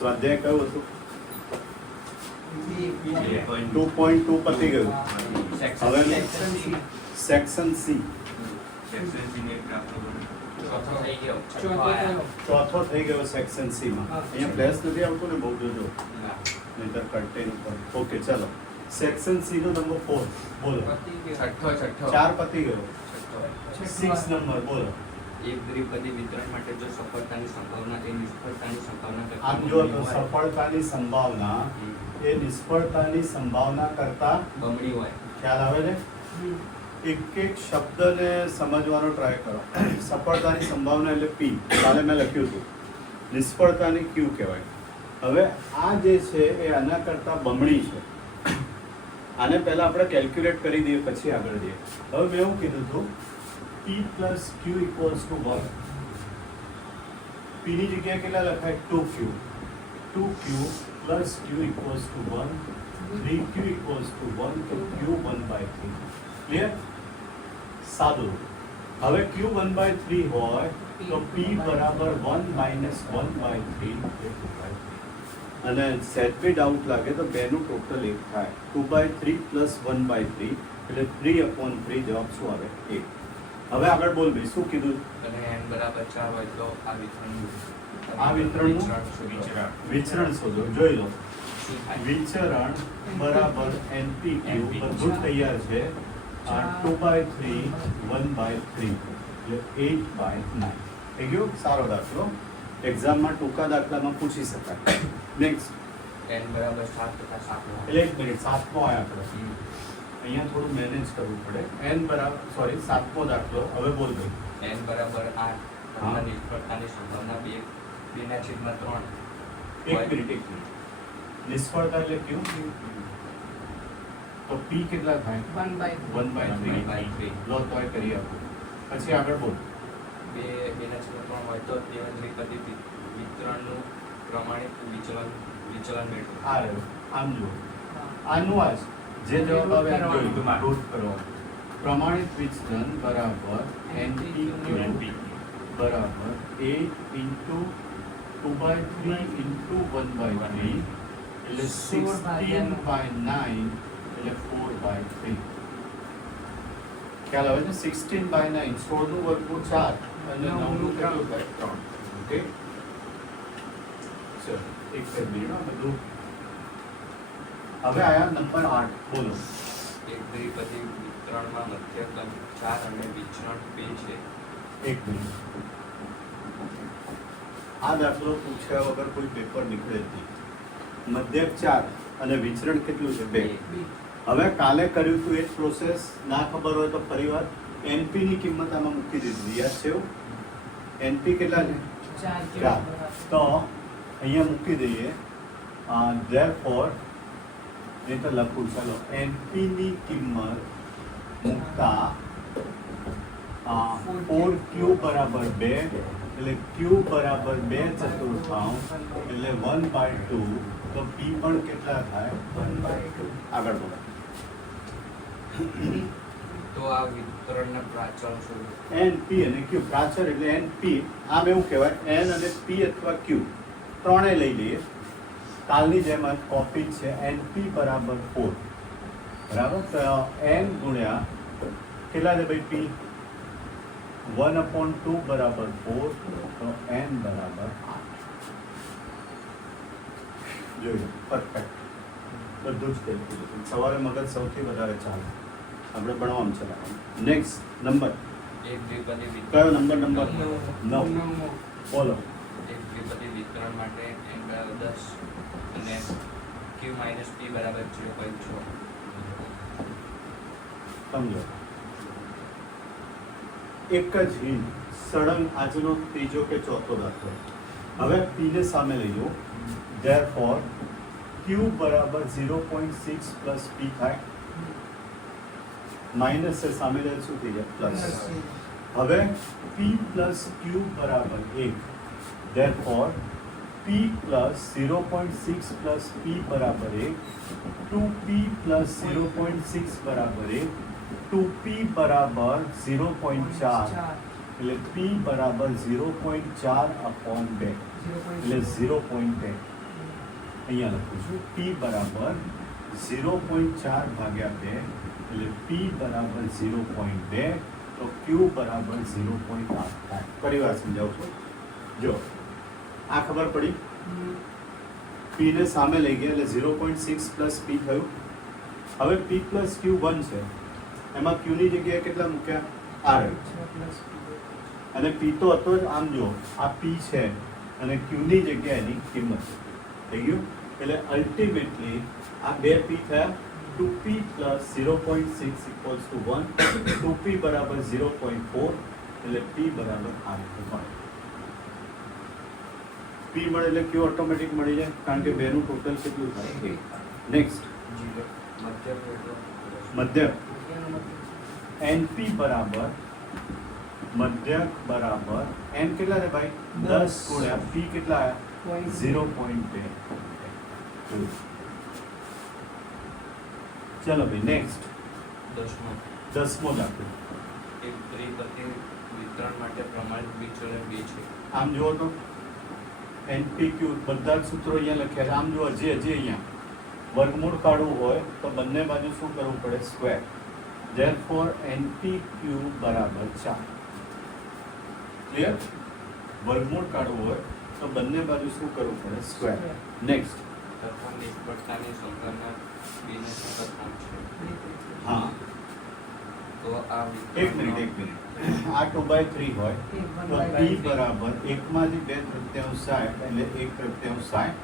સ્વાધ્યાય કયું હતું? 2.2 પતી ગયું. હવે સેક્શન સી ચોથો થઈ ગયો સેક્શન સી માં. અહીંયા ફ્લેશ નથી આવતું ને બહુ જોજો, નહીતર કન્ટેન ઉપર. ઓકે ચલો સેક્શન સી નો નંબર 4 બોલો. છઠ્ઠો 4 પતી ગયો. 6 નંબર બોલો. એક દ્વિપદી વિતરણ માટે જો સફળતાની સંભાવના એ નિષ્ફળતાની સંભાવના કરતાં આમ જો તો સફળતાની સંભાવના એ નિષ્ફળતાની સંભાવના કરતા બમણી હોય. ખ્યાલ આવે છે? એક એક શબ્દને સમજવાનો ટ્રાય કરો. સફળતાની સંભાવના એટલે પી, કાલે મેં લખ્યું હતું. નિષ્ફળતાની ક્યુ કહેવાય. હવે આ જે છે એ આના કરતા બમણી છે. આને પહેલા આપણે કેલ્ક્યુલેટ કરી દઈએ પછી આગળ જઈએ. હવે મેં એવું કીધું હતું P plus Q equals to 1. P ની જગ્યાએ કેટલા લખાય? 2Q. 2Q plus Q equals to 1. 3Q equals to 1. તો Q 1/3. ક્લિયર? સાદું. હવે Q 1/3 હોય તો P બરાબર 1 minus 1/3. અને સેટ બી ડાઉટ લાગે તો બેનું ટોટલ 1 થાય. 2/3 plus 1/3 એટલે 3/3 જવાબ શું આવે? 1. હવે આગળ બોલ ભાઈ, શું કીધું? અને n બરાબર 4 હોય તો આ વિતરણનું વિચરણ શોધો. જોઈ લો, શું થાય? વિચરણ બરાબર NPQ બધું તૈયાર છે. 2/3 1/3 એટલે 8/9 થઈ ગયું. સારો દાખલો, એક્ઝામમાં ટૂંકા દાખલામાં પૂછી શકાય. નેક્સ્ટ n બરાબર 7 તથા 7 એટલે 1 મિનિટ, 7મો આવ્યા આપણે. અહીંયા થોડું મેનેજ કરવું પડે. n બરાબર 7મો દાખલો. હવે બોલ ભાઈ. n બરાબર 8 તથા નિષ્ફળતાની સંભાવના 2/3 એક મિનિટ. નિષ્ફળતા એટલે ક્યુ? તો p કેટલા થાય? 1/3. લો તોય કરી આપો. પછી આગળ બોલ. 2/3 હોય તો તેવા દ્વિપદી વિતરણનું પ્રમાણિત વિચલન મેળવો. આ રહ્યો. આમ જુઓ, આનું આ જે જવાબ આવે એમ જોઈ રૂટ કરો. પ્રમાણિત વિચલન બરાબર NPQ બરાબર 8 into 2/3 into 1/3 એટલે 16/9 એટલે 4/3. ખ્યાલ આવે છે? 16/9 16 નું વર્ગમૂળ 4 અને 9 નું કેટલું થાય? 3. ઓકે ચલો એક જ મિનિટ બધું. હવે આયા નંબર 8 બોલો. એક દ્વિપદી વિતરણમાં મધ્યક 4 અને વિચરણ 2 છે. એક મિનિટ. આ દાખલો પૂછ્યા વગર કોઈ પેપર નીકળે જ નહીં. મધ્યક 4 અને વિચરણ કેટલું છે? 2. હવે કાલે કર્યું હતું એ જ પ્રોસેસ. ના ખબર હોય તો ફરીવાર NP ની કિંમત આમાં મૂકી દીધી. યાદ છે એવું? NP કેટલા છે? 4. તો અહીંયા મૂકી દઈએ. therefore એ તો લખું. ચાલો NP ની કિંમત મૂકતા 4Q બરાબર 2 એટલે Q બરાબર 2/4 એટલે 1/2. તો P પણ કેટલા થાય? 1/2. આગળ બોલો. તો આ વિતરણના પ્રાચલ શોધો. NP અને Q. પ્રાચર એટલે NP. આમ એવું કહેવાય N અને P અથવા Q ત્રણે લઈ લઈએ. કાલની જેમ જ કોપી છે. NP બરાબર 4 બરાબર. તો N ગુણ્યા કેટલા છે ભાઈ? P 1/2 બરાબર 4. તો N બરાબર 8. જોયું? પરફેક્ટ. બધું જ કેલ્ક્યુલેશન. સવારે મગજ સૌથી વધારે ચાલે. આપણે ભણવાનું છે. નેક્સ્ટ નંબર એક દ્વિપદી કયો? વિતરણ નંબર 9 બોલો. એક દ્વિપદી વિતરણ માટે n બરાબર 10 અને q - p બરાબર 0.6. સમજો. એક જ હિન્ટ સળંગ આજનો ત્રીજો કે ચોથો દાખલો. હવે P ને સામે લઈ લો. therefore Q બરાબર 0.6 પ્લસ P થાય. માઇનસ છે સામે જાય શું થઈ જાય? પ્લસ. હવે P પ્લસ Q બરાબર 1. therefore P plus 0.6 plus P બરાબર 1. 2P પ્લસ 0.6 બરાબર 1. 2P બરાબર 0.4 એટલે P બરાબર 0.4/2 એટલે 0.2. અહીંયા લખું છું p બરાબર 0.4 ભાગ્યા 2 એટલે p બરાબર 0.2 તો q બરાબર 0.8 થાય. ફરી વાર સમજાવું છું. જો આ ખબર પડી, p ને સામે લઈ ગયા એટલે 0.6 પ્લસ p થયું. હવે p પ્લસ q 1 છે, એમાં q ની જગ્યાએ કેટલા મૂક્યા? r. અને p તો હતો જ. આમ જો આ p છે અને q ની જગ્યાએ એની કિંમત થઈ ગયું. એટલે અલ્ટિમેટલી આ બે p થયા. 2p plus 0.6 equals to 1. 2p બરાબર 0.4 એટલે p બરાબર આ રીતે મળે. p મળે એટલે q ઓટોમેટિક મળી જાય, કારણ કે બેનું ટોટલ કેટલું થાય? નેક્સ્ટ મધ્યક. np બરાબર મધ્યક બરાબર n કેટલા છે ભાઈ? 10 ગુણ્યા p કેટલા આવ્યા? 0.2. ચલો ભાઈ નેક્સ્ટ 10મો દાખલો. એક ત્રિપતિ વિતરણ માટે પ્રમાણિત વિચલન 2 છે. આમ જુઓ તો NPQ બધા જ સૂત્રો અહીંયા લખ્યા છે. આમ જુઓ જે અહીંયા વર્ગમૂળ કાઢવું હોય તો બંને બાજુ શું કરવું પડે? સ્ક્વેર. ધેરફોર NPQ બરાબર 4. ક્લિયર? વર્ગમૂળ કાઢવું હોય તો બંને બાજુ શું કરવું પડે? સ્ક્વેર. નેક્સ્ટ. તથા નિષ્ફળતાની સંભાવના 2 ને સતત છે. હા, તો આ એક મિનિટ. આ 2/3 હોય તો p બરાબર 1માંથી 2/3 60 એટલે 1/3 60.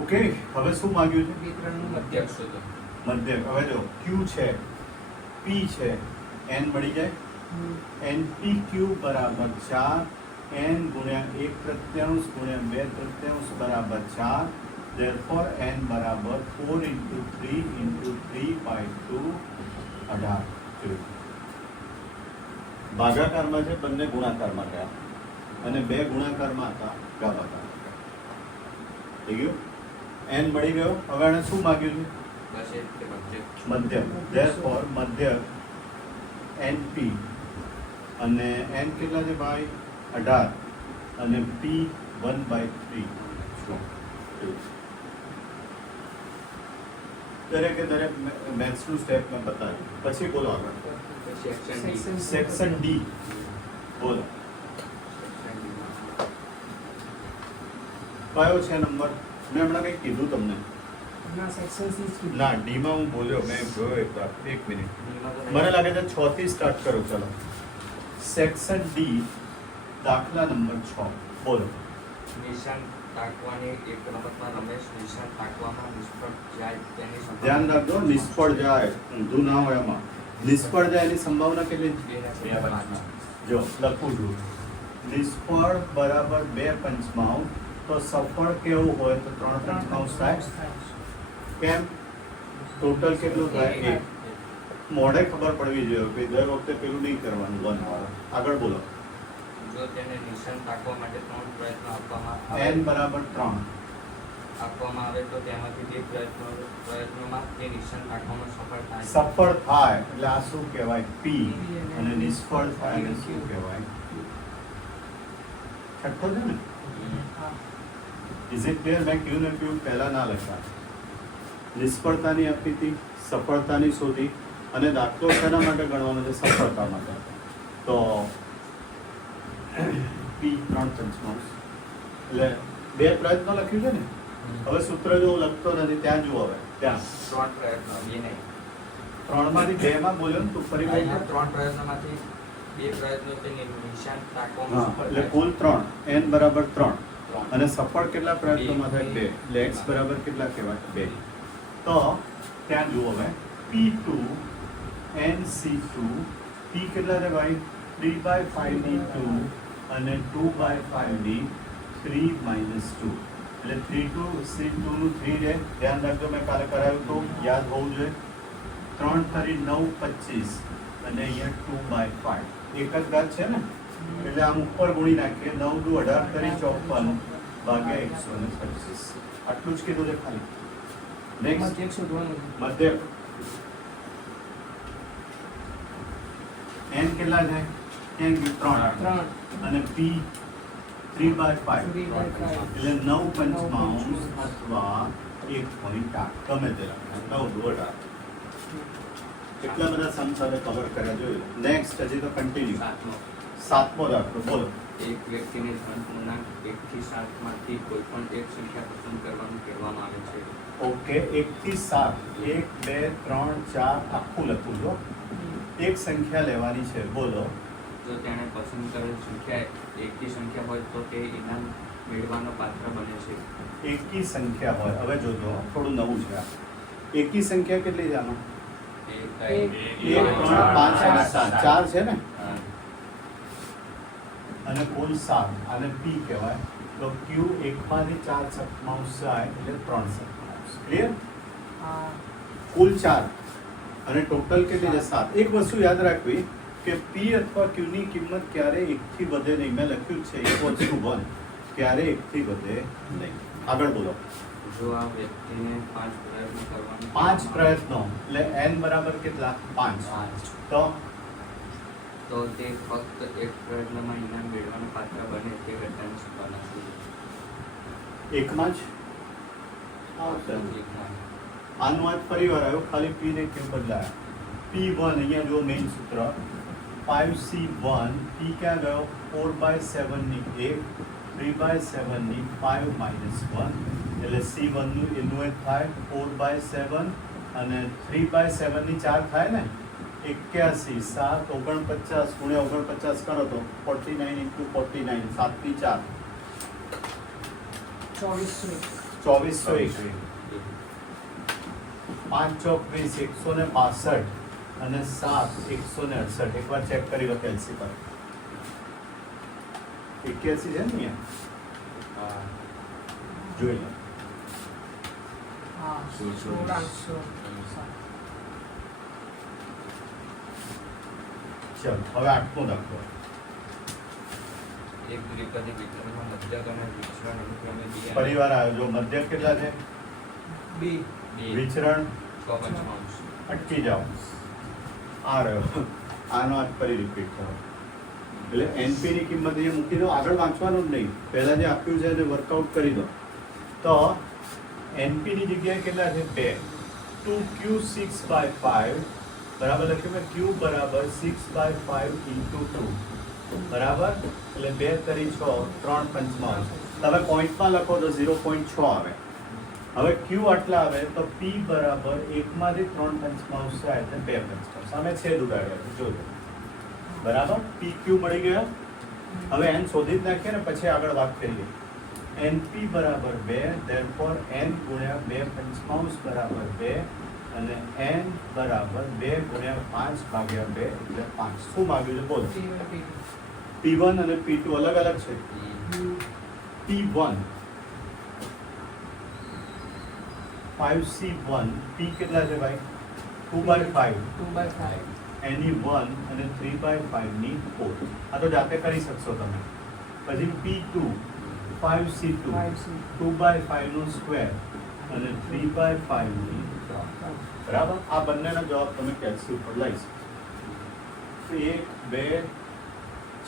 ઓકે, હવે શું માંગ્યું છે? મધ્યક શોધો. મધ્યક. હવે જો q છે, p છે, n મળી જાય. npq બરાબર 4 n ગુણ્યા 1/3 ગુણ્યા 2/3 બરાબર 4. therefore n બરાબર 4 into 3 into 3/2 18. ભાગાકારમાં છે, બંને ગુણાકારમાં ગયા અને બે ગુણાકારમાં હતા, ભાગાકાર થઈ ગયું. n મળી ગયો. હવે આને શું માંગ્યું છે? બસ એ કે મધ્યક. મધ્યક. therefore મધ્યક np અને n કેટલા છે ભાઈ? 18 અને p 1/3. દરેકે દરેક મેથ્સનું સ્ટેપ મેં બતાવ્યું. પછી બોલો આગળ. સેક્શન ડી બોલો. કયો છે નંબર? મેં હમણાં કંઈક કીધું તમને. ના, ડી માં હું બોલ્યો, મેં જોયો એકવાર. એક મિનિટ, મને લાગે છે 6 થી સ્ટાર્ટ કરો. ચલો, સેક્શન ડી દાખલા નંબર 6 બોલો. નિશાન તાકવાની એક રમતમાં રમેશ નિશાન તાકવામાં નિષ્ફળ જાય તેની ધ્યાન રાખજો, નિષ્ફળ જાય, ઊંધું ના હોય એમાં. નિષ્ફળ જાય એની સંભાવના કેટલી? 2/5. જો લખું છું, નિષ્ફળ બરાબર 2/5. તો સફળ કેવું હોય તો 3/5 થાય. કેમ? ટોટલ કેટલું થાય? 1. મોઢે ખબર પડવી જોઈએ કે દર વખતે પેલું નહીં કરવાનું. 1 વાળા. આગળ બોલો. જો તેને નિશાન તાકવા માટે 3 પ્રયત્નો આપવામાં n બરાબર 3 આપવામાં આવે તો તેમાંથી 2 પ્રયત્નોમાં તે નિશાન તાકવામાં સફળ થાય. સફળ થાય એટલે આ શું કહેવાય? p. અને નિષ્ફળ થાય એટલે શું કહેવાય? છઠ્ઠો છે ને? Is it clear? મેં ક્યુ ને ક્યુ પહેલા ના લખ્યા. નિષ્ફળતાની આપી હતી, સફળતાની શોધી, અને દાખલો શેના માટે ગણવાનો છે? સફળતા માટે. તો p 3/5 એટલે 2 પ્રયત્નો લખ્યું છે ને. હવે સૂત્ર જો હું લખતો નથી, ત્યાં જુઓ. હવે ત્યાં 3 પ્રયત્નો, 2 નહીં. 3 માંથી 2 માં બોલ્યો ને તું? ફરી અહીંયા 3 પ્રયત્નોમાંથી 2 પ્રયત્નો તે નિશાન તાકવામાં સફળ એટલે થાય. કુલ 3. n બરાબર 3 અને સફળ કેટલા પ્રયત્નોમાં થાય? 2. એટલે x બરાબર કેટલા કહેવાય? 2. તો ત્યાં જુઓ. હવે p2 nc2 p કેટલા છે ભાઈ? 3/5 ની 2 અને 2/5 ની 3 - 2 એટલે 3 C2 નું 3 રહે. ધ્યાન રાખજો, મેં કાલે કરાવ્યું તો યાદ હોવું જોઈએ. 3 × 9 = 25 અને અહીંયા 2/5 એક જ ઘાત છે ને, એટલે આમ ઉપર ગુણી નાખીએ. 9 × 18 = 54 ભાગ્યા 125. આટલું જ કીધું છે ખાલી. નેક્સ્ટ મધ્યક. n કેટલા છે? n 3 અને p 3/5 3/5. એટલે 9 પંચમાંશ અથવા 1.8 ગમે તે રાખો 9 કેટલા બધા સમ સાથે કવર કર્યા જોયું નેક્સ્ટ હજી તો કન્ટિન્યુ 7મો દાખલો બોલો એક વ્યક્તિને ધન પૂર્ણાંક 1 થી 7 માંથી કોઈ પણ એક સંખ્યા પસંદ કરવાનું કહેવામાં આવે છે. ઓકે 1 થી 7 1 2 3 4 આખું લખું છો એક સંખ્યા લેવાની છે બોલો જો તેણે પસંદ કરેલ સંખ્યા એકી સંખ્યા હોય તો તે ઇનામ મેળવવાનો પાત્ર બને છે. એકી સંખ્યા હોય હવે જોજો થોડું નવું છે આ એકી સંખ્યા કેટલી છે આમાં એક, 1 3 5 અને 7 ચાર છે ને હા, અને કુલ 7 આને p કહેવાય તો q એકમાંથી 4 સપ્તમાંશ જાય એટલે 3 સપ્તમાંશ ક્લિયર હા. કુલ 4 અને ટોટલ કેટલી છે 7 એક વસ્તુ યાદ રાખવી કે p અથવા q ની કિંમત ક્યારે 1 થી વધે નહીં મેં લખ્યું છે =1 ક્યારે 1 થી વધે નહીં આગળ બોલો જો આ વ્યક્તિને 5 પ્રયત્નો કરવાનું 5 પ્રયત્નો એટલે n બરાબર કેટલા 5 તો તે ફક્ત એક પ્રયત્નમાં ઇનામ મેળવવાનું પાત્ર બને તે ઘટનાને સ્વીકારવું જોઈએ. એકમાં જ આવશે એકમાં. આનો આજ ફરીવાર આવ્યો ખાલી p ને q બદલાયા p1 અહીંયા જો મેઇન સૂત્ર 5c1 p ક્યાં ગયો 4/7 ની 1 3/7 ની 5 -1 એટલે c1 નું એનું એક થાય 4/7 અને 3/7 ની 4 થાય ને 81 7 49 ગુણ્યા 49 કરો તો 49 × 49 7 ની 4 2401 5 ચોક 20 162 અને 7 168 એકવાર ચેક કરી લો કેલ્સી પર 81 છે ને અહીંયા જોઈ લો હા. 16. ચલો હવે 8મો દાખલો એક દ્વિપદી વિતરણમાં મધ્યક અને વિચરણ અનુક્રમે બે અને પરિવાર આવ્યો જો મધ્યક કેટલા છે B. બે વિચરણ 6 પંચમાંશ. અટકી જાઓ આ રહ્યો આનો આજ ફરી રિપીટ કરો એટલે એનપી ની કિંમત અહીંયા મૂકી દો આગળ વાંચવાનું જ નહીં પહેલા જે આપ્યું છે એને વર્કઆઉટ કરી દો તો એનપી ની જગ્યાએ કેટલા છે 2 2q6/5 બરાબર લખ્યું મેં q બરાબર 6/5 × 2 બરાબર એટલે 2 તરી 6 3 પંચમાંશ તમે પોઈન્ટમાં લખો તો 0.6 આવે હવે q આટલા આવે તો p બરાબર 1 માંથી 3 પંચમાંશ થાય એટલે 2 પંચમાંશ સામે છેદ ઉડાડ્યા છે જોજો બરાબર pq મળી ગયો હવે n શોધી જ નાખીએ ને પછી આગળ વાત કરીએ np બરાબર 2 therefore n ગુણ્યા 2 પંચમાંશ બરાબર 2 અને n બરાબર 2 ગુણ્યા 5 ભાગ્યા 2 એટલે 5 શું માંગ્યું છે બોલ p1 અને p2 અલગ અલગ છે p1 5c1 p કેટલા છે ભાઈ 2/5 2/5. એની 1 અને 3/5 ની 4 આ તો જાતે કરી શકશો તમે પછી p2 5c2 5C. 2/5 નો સ્ક્વેર અને 3/5 ની 3 બરાબર આ બંનેનો જવાબ તમે કેલ્સી ઉપર લઈ શકો 1 2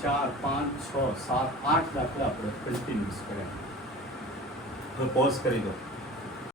4 5 6 7 8 દાખલા આપણે કન્ટિન્યુઅસ કર્યા હવે પોઝ કરી દો